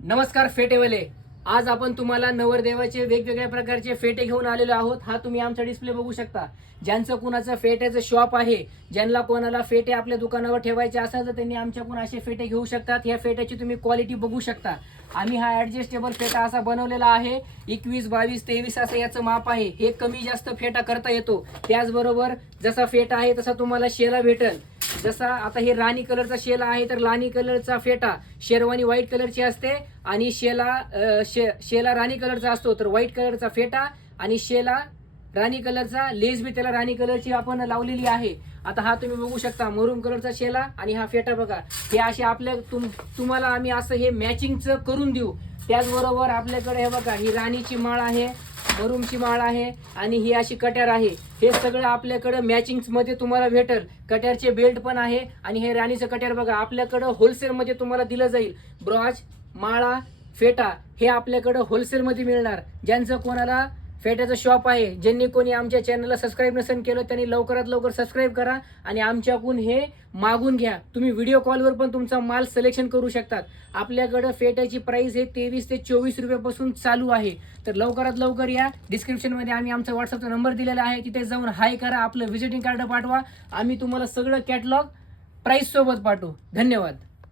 नमस्कार फेटेवाले, आज आपण तुम्हाला नवरदेवाचे वेगवेगळ्या प्रकारचे फेटे घेऊन आलेलो आहोत। हा तुम्ही आमचा डिस्प्ले बघू शकता। ज्यांचं कोणाचं फेट्याचं शॉप आहे, ज्यांना कोणाला फेटे आपल्या दुकानावर ठेवायचे असेल तर त्यांनी आमच्याकडून असे फेटे घेऊ शकतात। ह्या फेट्याची तुम्ही क्वालिटी बघू शकता। आम्ही हा ॲडजस्टेबल फेटा असा बनवलेला आहे। 21, 22, 23 असं याचं माप आहे। हे कमी जास्त फेटा करता येतो। त्याचबरोबर जसा फेटा आहे तसा तुम्हाला शेला भेटेल। जसा आता हे राणी कलरचा शेला आहे तर राणी कलरचा फेटा शेरवानी व्हाईट कलरची असते आणि शेला राणी कलरचा असतो। तर व्हाईट कलरचा फेटा आणि शेला राणी कलरचा लेस बी त्याला राणी कलरची आपण लावलेली आहे। आता हा तुम्ही बघू शकता मरून कलरचा शेला आणि हा फेटा बघा। हे असे आपल्या तुम्हाला आम्ही असं हे मॅचिंगचं करून देऊ। त्याचबरोबर आपल्याकडे हे बघा, ही राणीची माळ आहे, मरूमची माळ आहे आणि ही अशी कट्यार आहे। हे सगळं आपल्याकडे मॅचिंग मध्ये तुम्हाला भेटेल। कट्यारचे बेल्ट पण आहे आणि हे राणीचं कट्यार बघा आपल्याकडे होलसेल मध्ये तुम्हाला दिलं जाईल। ब्रॉच, माळा, फेटा हे आपल्याकडे होलसेल मध्ये मिळणार। ज्यांचं कोणाला फेट्याचं शॉप आहे, ज्यांनी कोणी आमच्या चॅनलला सबस्क्राईब नसेल केलं त्यांनी लवकरात लवकर सबस्क्राईब करा आणि आमच्याकडून हे मागून घ्या। तुम्ही व्हिडिओ कॉलवर पण तुमचा माल सिलेक्शन करू शकतात। आपल्याकडे फेट्याची प्राइस हे 23 ते 24 रुपयापासून चालू आहे। तर लवकरात लवकर या। डिस्क्रिप्शन मध्ये आम्ही आमचा व्हॉट्सअपचा नंबर दिलेला आहे, तिथे जाऊन हाय करा, आपलं व्हिजिटिंग कार्ड पाठवा, आम्ही तुम्हाला सगळं कॅटलॉग प्राइस सोबत पाठवू। धन्यवाद।